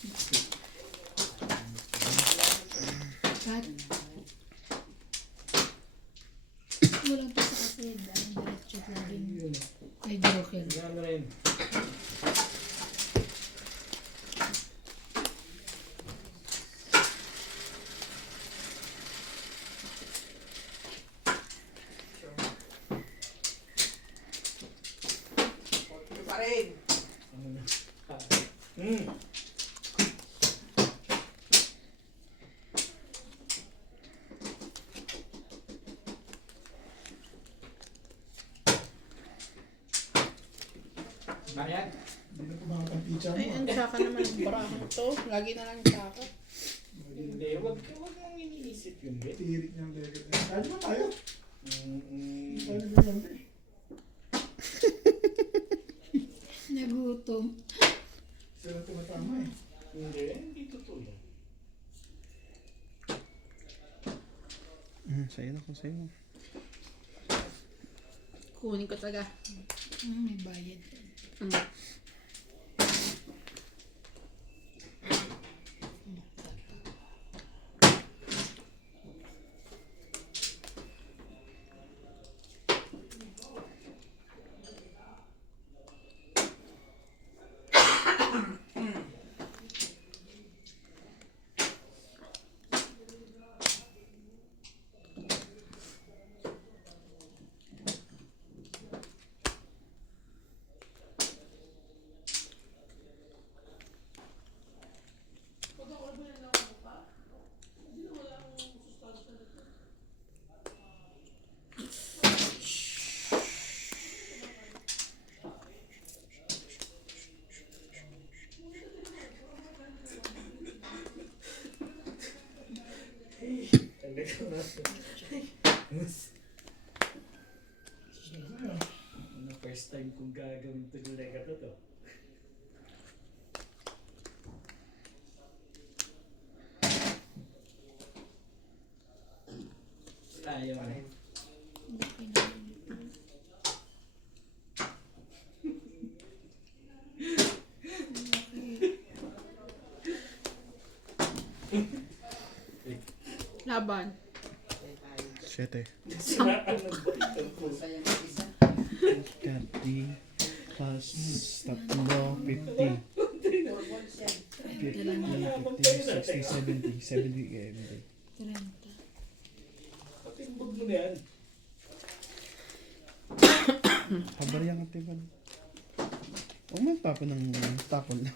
Kat. Walang pa sa kasi dahil diretso lang rin. Ay, joker. Ano rin? Ayan. Hindi na kumakapicha mo. Ay, ang tsaka naman ng barahang to. Lagi na lang tsaka. Hindi, wag mong iniisip yun, eh. Tirik niyang level. Kaya naman tayo. Tayo na yan, eh. Nagutom. Sila lang tumatama, eh. Hindi totoo yan. Sa'yo na kung sa'yo. Kunin ko taga. May bayad. First time kong gagawin ito yung lega to. Ayaw na. Laban. 7. Sinaan ng balikan ko. 30 plus 3, 50. 50, 60, 70. 70 every day. 30. Patimbog mo na yan. Pabariyang ang tiban. Huwag mo tapo ng tapon na.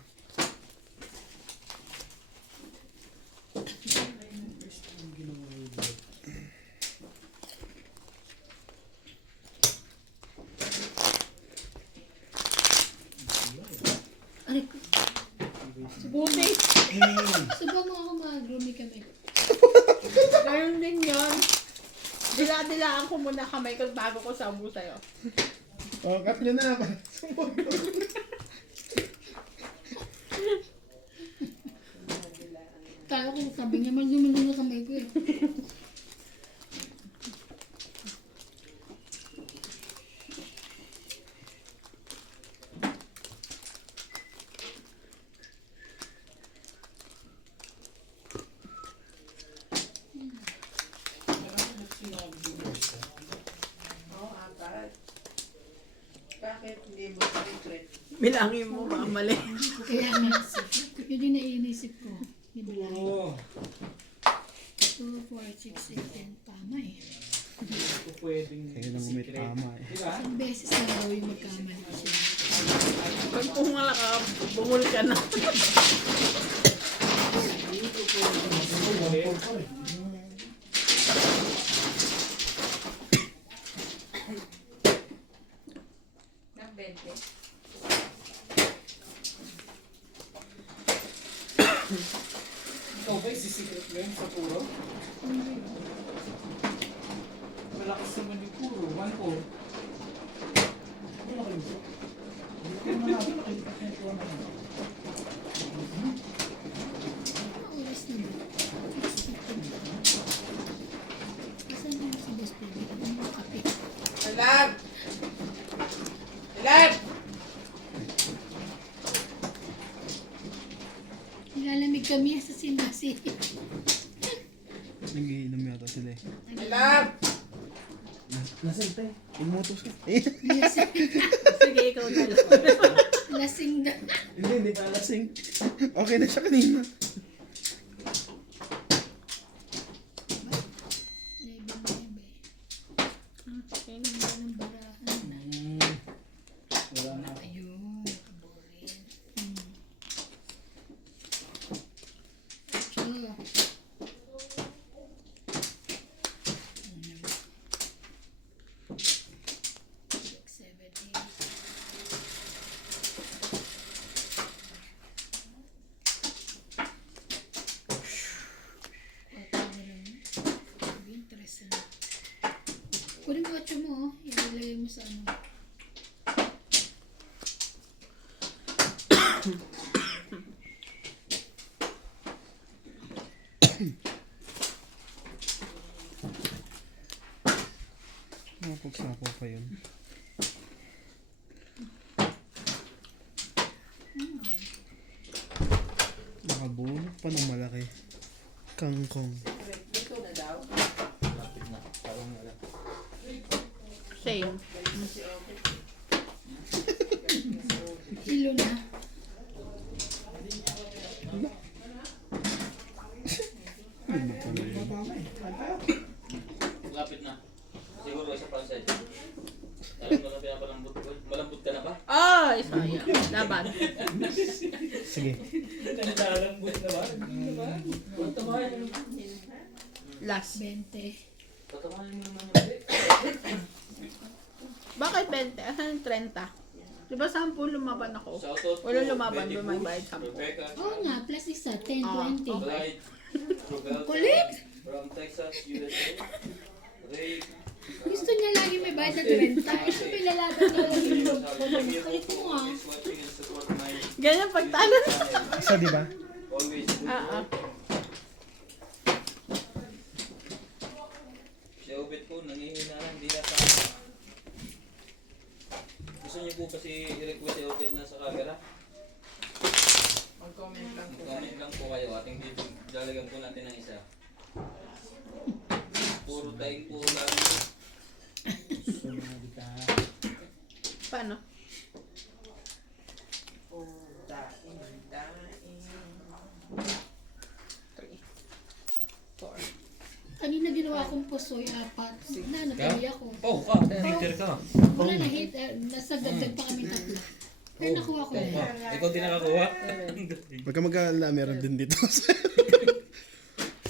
Aray ko. Buti. Subang mo ako mag-rumi kami. Ganun din yun. Dila-dilaan ko muna kamay ko bago ko sambu sa'yo. Oh, cut nyo na. Kaya ko sabi niya, mag-rumi na kamay ko eh. Bakit hindi mo secret? Bilangin mo, baka mali. Kaya nga, yun din naiinisip ko. Di ba lang? Oo. 2, 4, 6, 8, 10. Tama eh. Hindi ko pwedeng Kayo lang may secret. tama eh. Diba? Isang beses na daw yung magkamali siya. Pag pumala ka, bumul ka na. Hindi ko pwedeng secret. Ikaw ba isi-secret mo yun sa puro? Malakas naman yung puro. 1-4. Oras na ba? 6:15. Asan na si Boss Baby? Ano yung kape? Alam! Alam! Nilalamig kami sa sinasi. Nagiinom yata sila eh. Alam! Lasing tayo. Imutos ka. Lasing, Sige, ikaw na lang. lasing na. Hindi pa lasing. Okay na siya kanina. Ng barahan na. Wala na. Ayun, nakaborin. So, 6, 7, 8. Kunin mo 8 mo, oh. Ilalagay mo sa ano. Mapagsapaw pa yun. Nakabulog pa ng malaki. Kangkong. Ikaw na daw. Lapit na. Parang wala. Same. Kilo na. Lapit na. Siguro isa pa sa ito. Alam mo na pinapalambot ko. Malambot ka na ba? Ay, sayang. Laban. Sige. Naglalambot na ba? Patabayan mo. Last. 20. Patabayan mo naman yung Bakit 20? Asan yung 30? Diba 10 lumaban ako? Shoutout Wala to lumaban, Betty may Boots, bayad 10. Rebecca, Oo nga, plus isa, 10, Ah, 20. Clyde, Rubel, Kulit! from Texas, USA, Ray, Gusto niya lagi may bayad na 30. Ito pilalaban niya lagi yung kulit mo ah. is watching and support my Ganyan pagtalo. Isa di ba? always good Ah. Si Obet po, nangihina lang, hindi nasa gusto niyo po kasi i-request si Obet na sa camera? Mag-comment lang po. Comment lang po kayo, ating video, lalagyan po natin ng isa. Puro tayo po lagi. Paano? Three. 4. Kanina ginawa kong pusoy, 4. Na, napili ako. Oh, ka, teacher ka. Wala na hit, nasa dagdag pa kami 3. Pero nakuha ko. Ikaw din nakakuha. Magka mag-alala, meron din dito.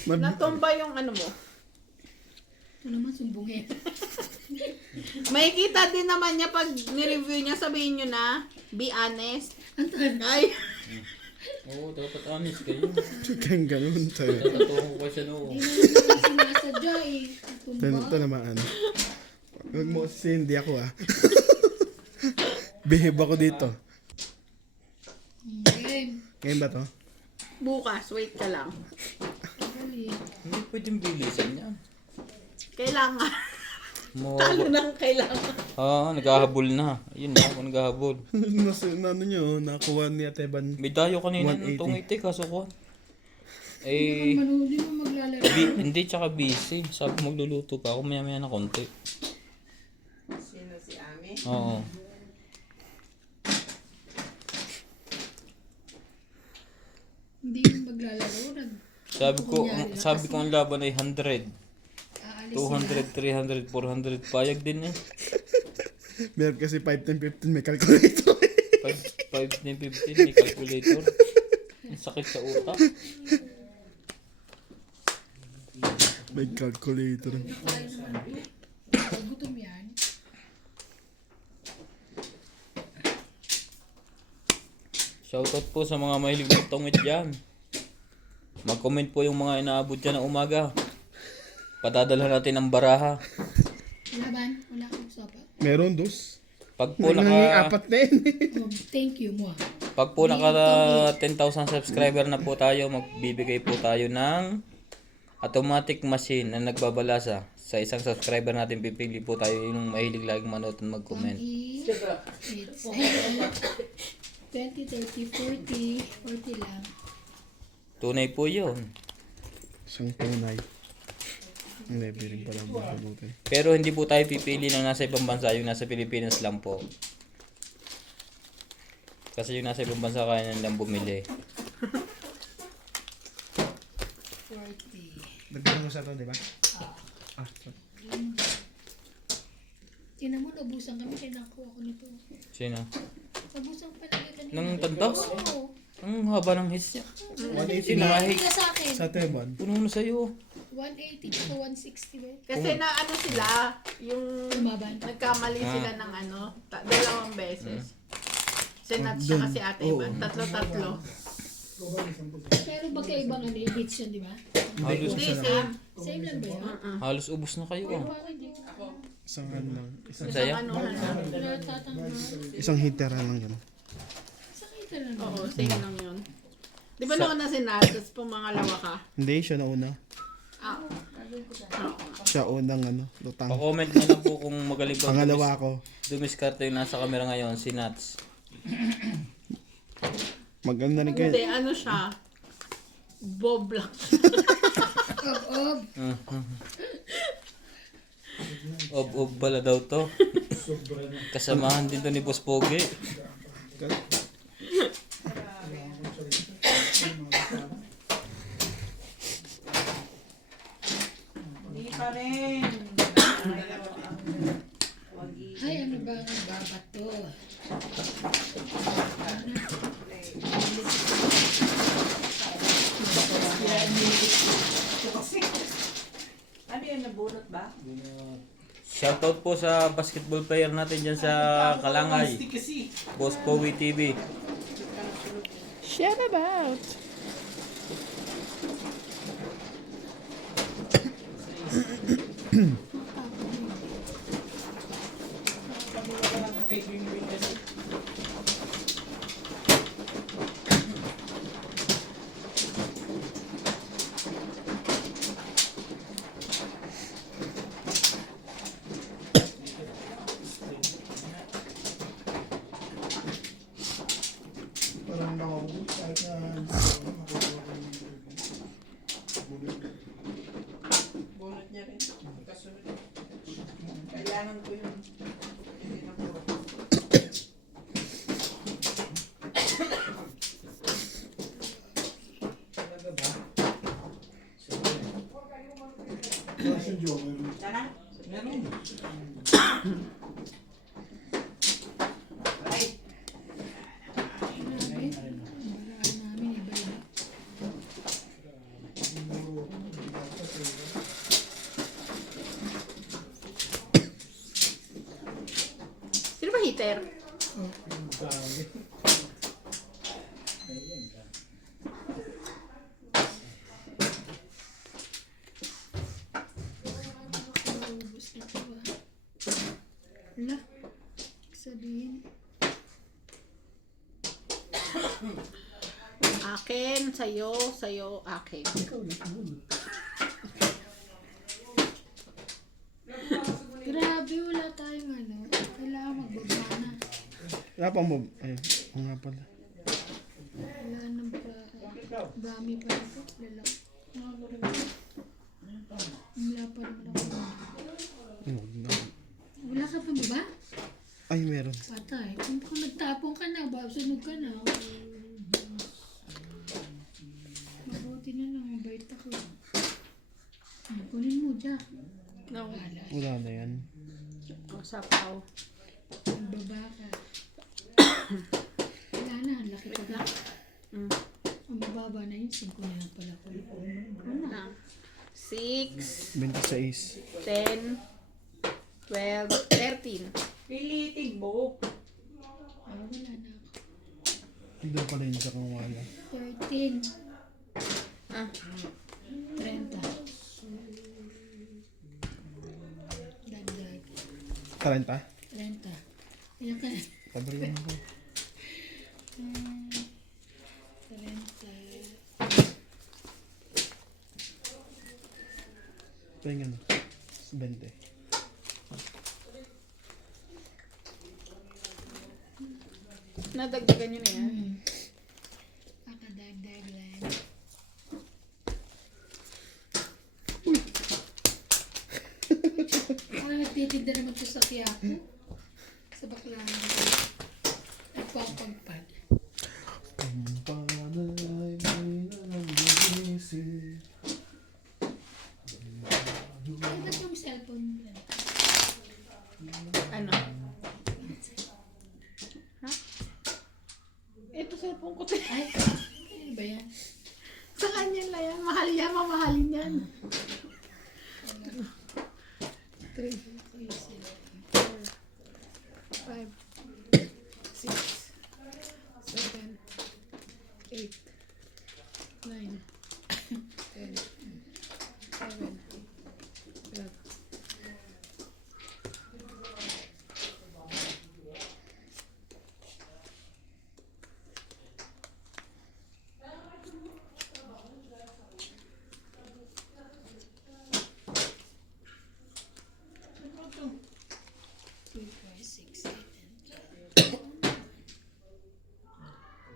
Natumba yung ano mo. Ito naman, sumbungin. Makikita din naman niya pag ni-review niya, sabihin niyo na, be honest. Antan. Ay, Oo, dapat honest kayo. Kang ganun tayo. Totoo ko kasi no. Hindi na naman sinasadya eh. Ito naman. Huwag mo kasi hindi ako ah. Behave ako dito. Game. Ngayon ba to? bukas, wait ka lang. Dali. Hindi pwedeng bilisan yan. Kailangan. Mo. Talo ng kailangan. Naghahabol na. Ayun na ako naghahabol. Ano nyo, nakuha ni Ate Ban. May dayo kanina 180. ng tungiti kaso ko. Hindi Eh, mo maglalaro. hindi tsaka busy. Sabi ko magluluto pa ako maya na konti. Sino si Ami? Oo. Hindi mo maglalaro. Sabi ko ang laban ay 100. Aalis 200, 300, 400. Payag din eh. Meron kasi 5, 10, 15 may calculator. 5, 10, 15. May calculator. Ang sakit sa utak. May calculator. Kaya naman ito. Gutom yan. Shoutout po sa mga mahilig magtungit dyan. Mag-comment po yung mga inaabot dyan ng umaga. Patadala natin ng baraha. Laban. Wala akong sopa. Meron dos. Pag po Apat na yun. Oh, thank you mo. Pag po naka 10,000 subscriber na po tayo, magbibigay po tayo ng automatic machine na nagbabalasa. Sa isang subscriber natin, pipili po tayo yung mahilig laging manood at mag-comment. 20, 30, 40 lang. Tunay po yun. Isang tunay. Hindi, biling pala ang mabuti. Pero hindi po tayo pipili ng nasa ibang bansa, yung nasa Pilipinas lang po. Kasi yung nasa ibang bansa kaya nilang bumili. 40. Dagdagan mo sa ito, di ba? Ah, sorry. Tinan mo, nabusan kami. Kinakuha ko nito. Sino? Nabusan pa na kita nito. Nang tantos? Oo. Ang haba ng hits niya. 180 Sino na. nga Ika sa akin. Sa Teban. Puno na sa'yo. 180 to 160 ba? Kasi na ano sila, yung Lumaban. nagkamali sila ng ano, dalawang beses. Si Nat siya kasi Ate Ivan, tatlo-tatlo. Pero magkaibang ano yung hits yun, di ba? Halos, Hindi, same. Same lang ba yun? halos ubos na kayo. Pero ako hindi. Isang ano lang. Ang saya. Ano, ano. Wala tatanghal. Isang hittera lang yun. Sakita lang. Oo, same lang yun. Di ba nauna si Nat, tapos pumangalawa ka? Hindi, siya na una. Ah, Siya unang ano, lutang. Pa-comment na lang po kung magaling ba Pangalawa ako. dumiskarte yung nasa camera ngayon, si Nats. Maganda rin kayo. hindi, ano siya? Bob lang. Ob pala daw to. Kasamahan din to ni Boss Pogi. Hindi pa rin. Ay, ano ba ang babato? Ano yan, nabunot ba? Shoutout po sa basketball player natin dyan sa Kalangay. Boss Pogi TV. Shut about. Parang nakaubos kahit na Bunot niya rin. Kasunod. Kailangan ko yun. Hindi na po. Talaga ba? si Joel. Sana? Meron. Ay, Grabe. Ang balaan namin, iba-iba. Sino ba hitter? Naubos na ito ah. Wala. Sabihin. Akin, sa'yo, akin. Grabe, wala tayong ano. Kailangan magbaba na. Wala pang mob. Ayun, oo nga pala. Wala nang baka. Dami pa ito. Lalaki. Wala pa naman ako. Huwag na. Wala ka pa ba? Ay, meron. Patay. Kung nagtapong ka na, sunog ka na. Mabuti na lang, mabait ako. Kunin mo dyan. No. Wala na yan. Ang sapaw. Magbaba ka. Wala na, ang laki ka na. Mm. Ang bababa na yun, 5 na lang pala ko. Ano na? 6, 26. 10, 12, 13. pilitin mo. Ah, wala na ako. Hindi pala yun sa kawala. 13. Ah. 30. Dagdag. 30? 30. Ilan ka na? Pabariyan ako. 30. Pahinga na. 20. Nadagdagan yun yan. Pakadagdag lang. Tinitinda naman to sa Quiapo. Sa Baclaran. Nagpapagpad. Pampanay may nanangising. Ay, ba't yung cellphone mo yan? Ano? Ha? Ito cellphone ko. Ay, ano ba yan? Sa kanya lang yan. Mahal yan. Mamahalin yan. 3, 4, 5, 6, 7, 8, 9, 10, 11, 12.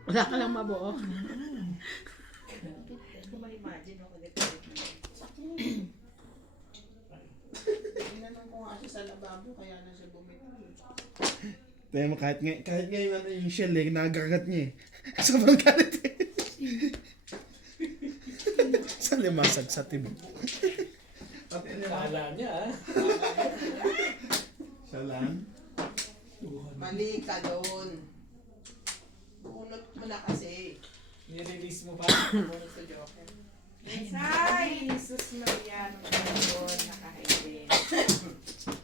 Wala ka lang mabuo. Ma-imagine ako dito. Tinanong ko nga siya sa lababo, kaya na siya bumiti. Tayo mo kahit ngayon ano yung shell eh, nagagagat niya eh. Sobrang galit eh. Saan limasag sa tibig? Kala niya ah. Siya lang. Mali ka doon. Bunot mo na kasi. Nirelease mo pa? Bunot sa Joker. Ay, Jesus Maria, nung doon, nakahiling.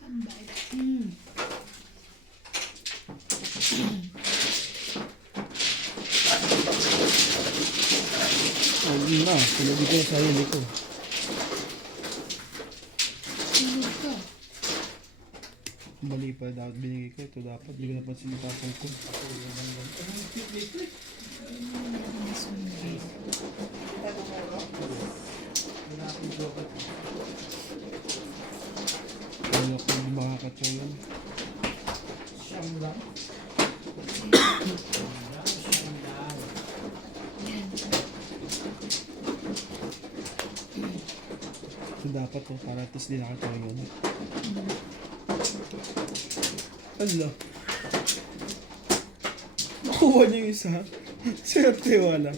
Ang bait. Hmm. Huwag na, sinabi ko sa sarili ko. Sunod ka. Mali pa dapat binigay ko. Ito dapat, hindi ko napansin yung tapong ko. Ano ko yung makakatulong? Yan. Ito dapat to, para at least di nakatulong yun. Ano? Nakuha niya yung isa. Swerte wala.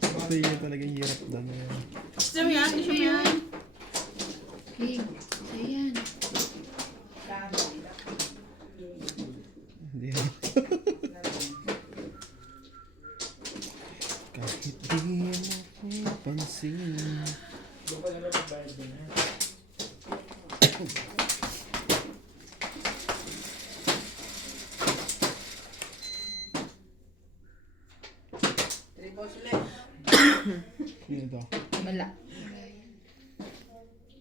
Ito yun talagang hirap na na yan. Gusto mo yan? Gusto mo yan? King. Ayan. Hindi yan. Kahit di mo ko pansin. Tribos ulit. Yun ito. Wala.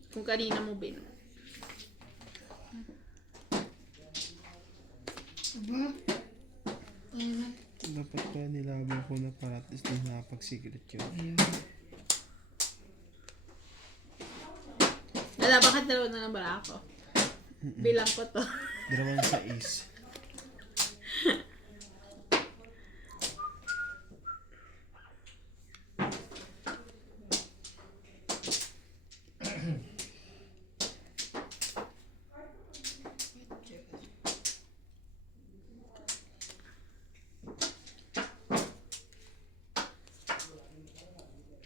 Kung kanina mo bin. Aba. Ayan. Dapat pa nilaban ko na para at least di nakapag-secret yun. Ayun. Wala, bakit dalawa na lang ba ako? Bilang ko to. Dalawang sa ace.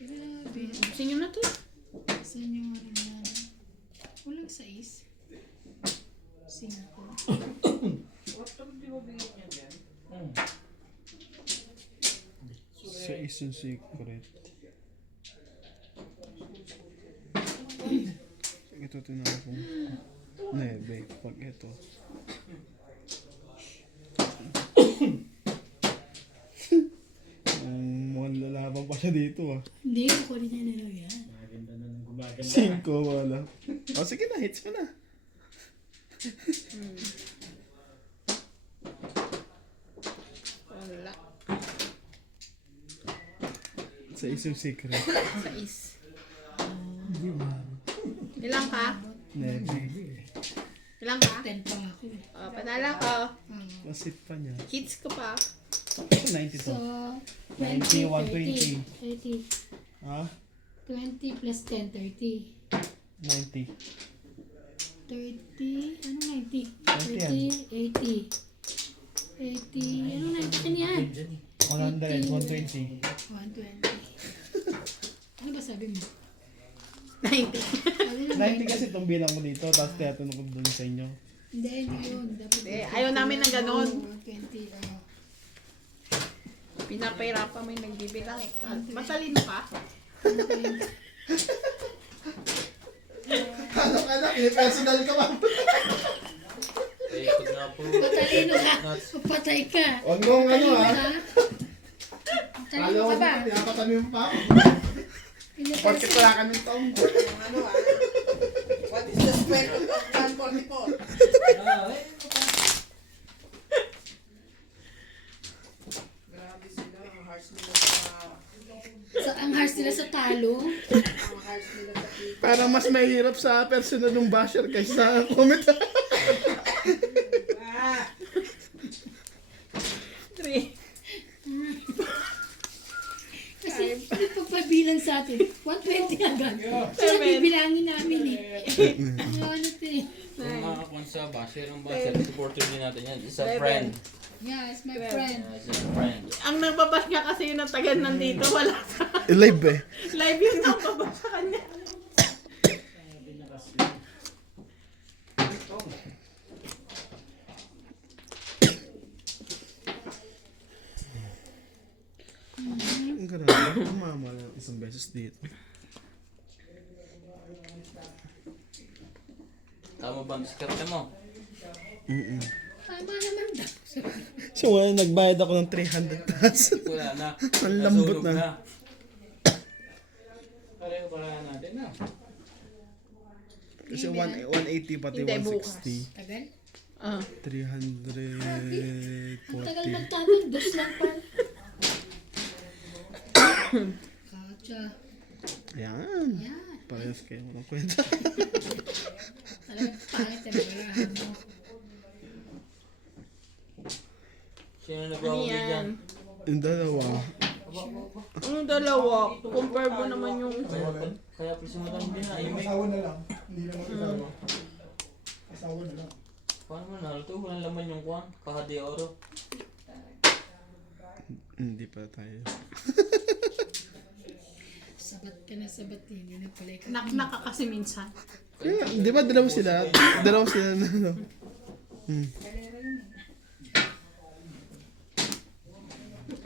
Grabe. Sino na to? Saan yung ano yan? Walang sais. 5. Sa ace yung secret. Ito tinawa kong nebe. Pag ito. Mukhang lalaban pa siya dito ah. Hindi, ako rin yan nilo yan. 5 wala. O sige na, hits mo na. Wala. Sa ace yung secret. Sa is. Ilang ka? Nebe. Ilang ka? 10 pa ako eh. Panala ko. Masit pa niya. Hits ko pa. 90 So, to. 20, 120. 30. Ha? 20 plus 10, 30. 90. 30, ano 90? 90 30, 80. 80, ano 90 kan yan? 100, 120. 120. Ano ba sabi mo? 90. Sabi ng 90 kasi itong bilang ko dito, tapos tinatanong ko doon sa inyo. Hindi, hindi yun. Dapat Ayaw namin ng ganon. 120, Pinapahirapan mo yung nagbibilang eh. Matalino ka? Anak, personal ka ba? Ikot nga po. Patalino ka. Patay ka. Huwag mong ano ha. Talino ka ba? Pinapatanim mo pa ako. Pinapasa- Bakit wala ka ng taong? Yung ano what is the square root of 144? Grabe sila, ang harsh nila Ang harsh nila sa talo. ang harsh nila sa kita. Parang mas mahirap sa personal ng basher kaysa comment. 3. Kasi hindi pagpabilang sa atin. 120 agad. Kaya bibilangin namin eh. Ano eh. Kung makakuha sa basher, ang basher, supporter din natin yan. It's a friend. Yeah, it's my friend. It's a friend. Ang nagbabash nga kasi yung tagal nandito, wala sa Live eh. live yung nagbabash sa kanya. Ang grabe. Umama lang isang beses dito. Tama ba ang diskarte mo? Tama naman daw. So wala, nagbayad ako ng 300,000. Wala na. Ang lambot Nasunog na. Pareho para natin na. Kasi 180 pati Hindi, bukas. 160. Tagal? Ah. 340. Ang tagal magtanong. Dos lang pa. Kacha. Yan. Yan. Parehas kayo walang kwenta. Talagang pangit na nagalahan mo. Sino Ano nagwawagi dyan? yan? Yung dalawa. Anong dalawa? Compare mo naman yung... Kaya prisumadang din na. Imig. Asawa na lang. Hindi naman asawa. Asawa na lang. Paano mo naluto? Walang laman yung kwan. Kaha de oro. Hindi pa tayo. Sabat ka na sabat eh. Hindi na pala ikaw. Nak ka kasi minsan. Kaya, di ba dalawa sila? Dalawa sila na ano.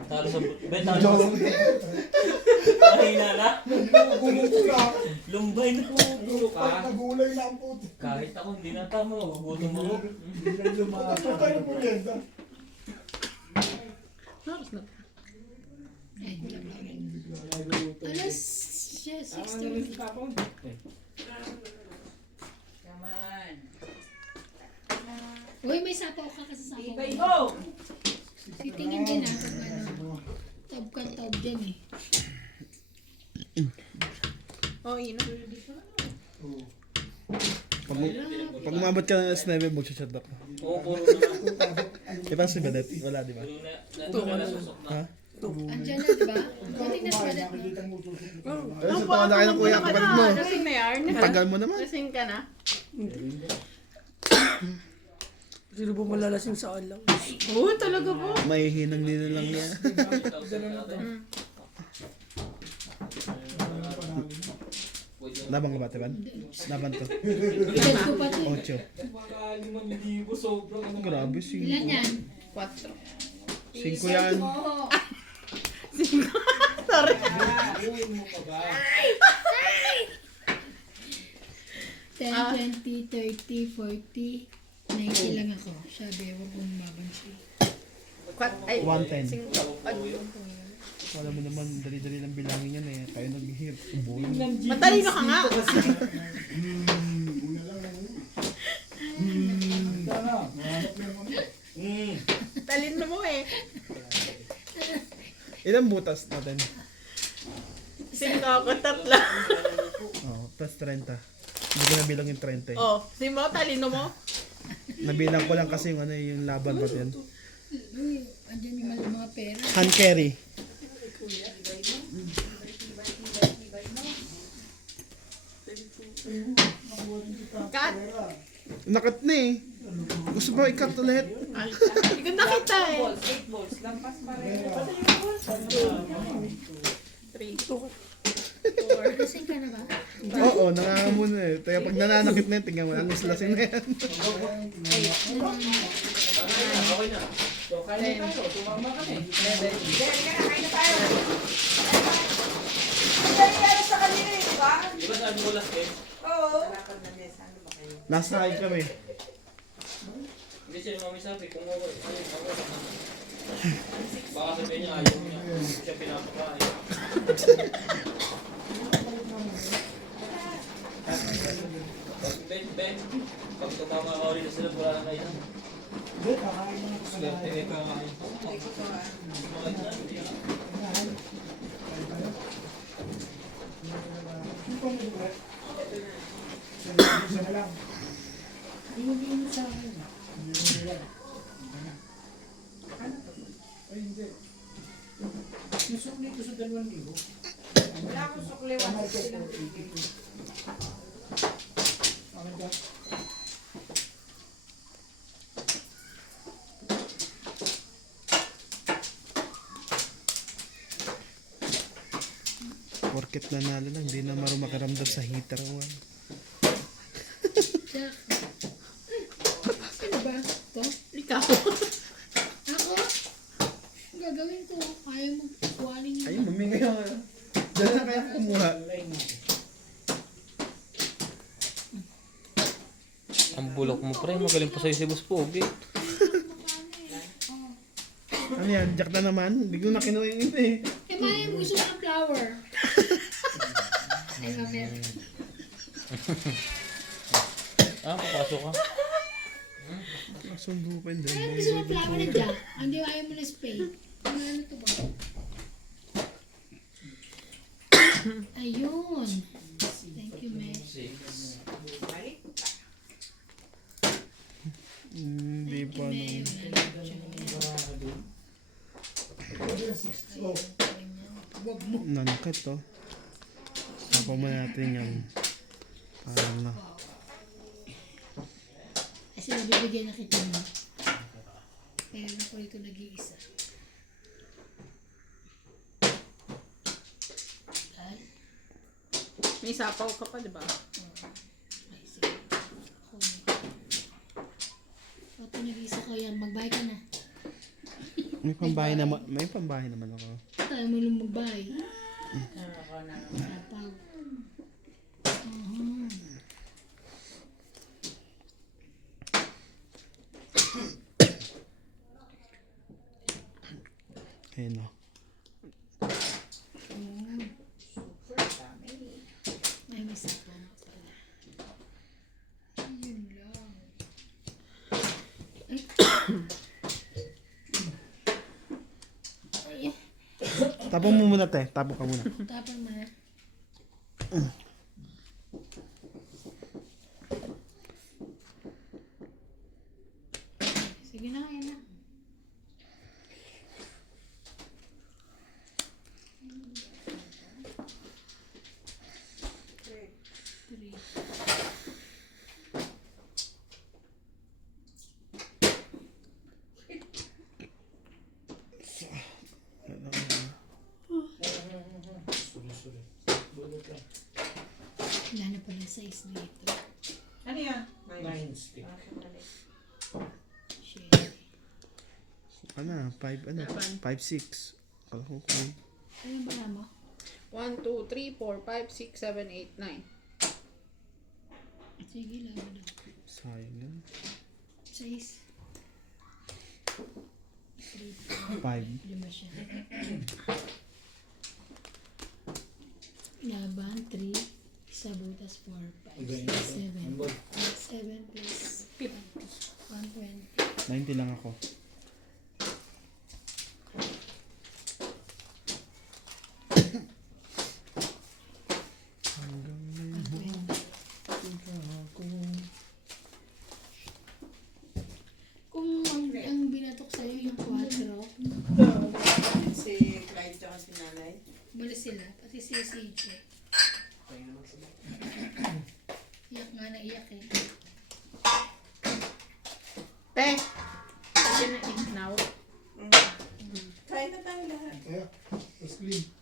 Talo sa... Ben, talo sa... Mahina na. Lumbay na. Nagulay na ang puti. Kahit ako hindi na tama. Magugutom mo. Ito tayo po yan. Ay, wala pa rin. Alas, siya, 6:30. Come on. Uy, may sapaw ka kasi sapaw. Ibay mo! Titingin din ah, kung ano. Taob ka, taob dyan eh. Oh, yun. Pag umabot ka na sa 9, mag-chat ako. Oo, puro na. Eh, parang si Badet. Wala, di ba? Ito ka na susok na. Ha? Andyan na, di ba? Buti na pala. Ay, sa tawa na kayo ng kuya kapatid mo. Lasing na yarn. Tagal mo naman. Lasing ka na. Sino ba malalasing sa alam? Oo, talaga po. May hinang nila lang niya. Labang ka ba, Teban? Laban to. Edad ko pa to. 8. Grabe, Ilan yan? 4. 5 yan. Oo. Sorry. Ten, 20, 30, 40, 90 lang ako. Sabi, huwag kong mabansi. Ay, 110. 5. Alam mo naman, dali-dali lang bilangin yan eh. Tayo nag-hihip. Buhay. Matalino ka nga. Talino mo eh. Ilang butas natin? 5 ako, 3. Oh, plus 30. Hindi ko nabilang yung 30. Oh, si mo, talino mo. Nabilang ko lang kasi yung, ano, yung laban pa yan. Uy, andyan yung mga pera. Hand carry. Cut. Nakat na eh. Gusto ba ikat ulit? Hindi ko nakita eh. 8 balls. Lampas pa rin. 3. Lasing ka na ba? Oo, nangangamuna eh. Kaya pag nananakit na yun, tingnan mo, ang islasing na yan. So, kaya tayo. Tumama kami. Kain na tayo. Ang dali sa kanila eh, di ba? Di ba sabi mo last time? Oo. Nalakad na mesa. Ano ba kayo? Last ride kami. Hindi siya mami sabi kung ako. Baka sabihin niya ayaw niya. Hindi siya pinapakain. Pag tumama ka ulit sila, wala na kayo. Hindi, kakain na ako sa lahat. Hindi ko pa. Hindi pa mo ba? Isa na lang. Hindi mo sa akin. Hindi mo yan. Ay, hindi. Nusok dito sa 2,000. Wala akong sukliwan. Silang bibig. Bakit ka? Porket nanalo lang, hindi na marunong makaramdam sa heater. Jack. Ano ba? Ito? Ikaw. Ako? Ang gagawin ko. Ayaw mo kuhanin yun. Ayun, mamingay ako. Diyan na kaya kumuha. Ang bulok mo pre, magaling pa sa'yo si Boss Pogi. Ano yan, Jack na naman? Hindi ko na kinuha yung ito eh. Eh, Maya, gusto ko ng flower. Ay, mamaya. Papasok ka. Nasundo pa yun Ay, dyan. gusto ko ng flower na Jack. Hindi, ayaw mo na spade. Ano to ba? Ayun. Thank you, Mesh. Hindi pa naman. Nanakit to. Sapa mo natin yan. Parang na. Kasi nabibigyan na kita mo. Kaya na ko ito nag-iisa. Ay, May sapaw ka pa, di ba? ay, sige. Ako na. Ito nag-iisa ko yan. Magbahay ka na. May pambahay naman ako. Tayo mo lang magbahay. Sapaw. Ayun o. Ay, may sapaw na pala. Yun lang. Ay. Tapon mo muna te. Tapon ka muna. Tapon mo na. Sige na, kaya na. Three. Wala na pala size dito. Ano yan? 9 stick. Shit. Ano? 5, 6. Kala ko kung Ano ba na mo? 1, 2, 3, 4, 5, 6, 7, 8, 9. Sige lang na. sayang yan. Size. 5. 5 siya. Laban, 3. Isa butas, 4, 5, 6, 7. 7 plus 120. 90 lang ako. Hanggang ngayon 120. Kung ang binatok sa'yo yung 4, Si Clyde tsaka si Nanay. malis sila. Pati si CJ. Iyak nga na iyak eh. Te, lagyan na in now. Kain na tayo lahat. Kaya, mas clean.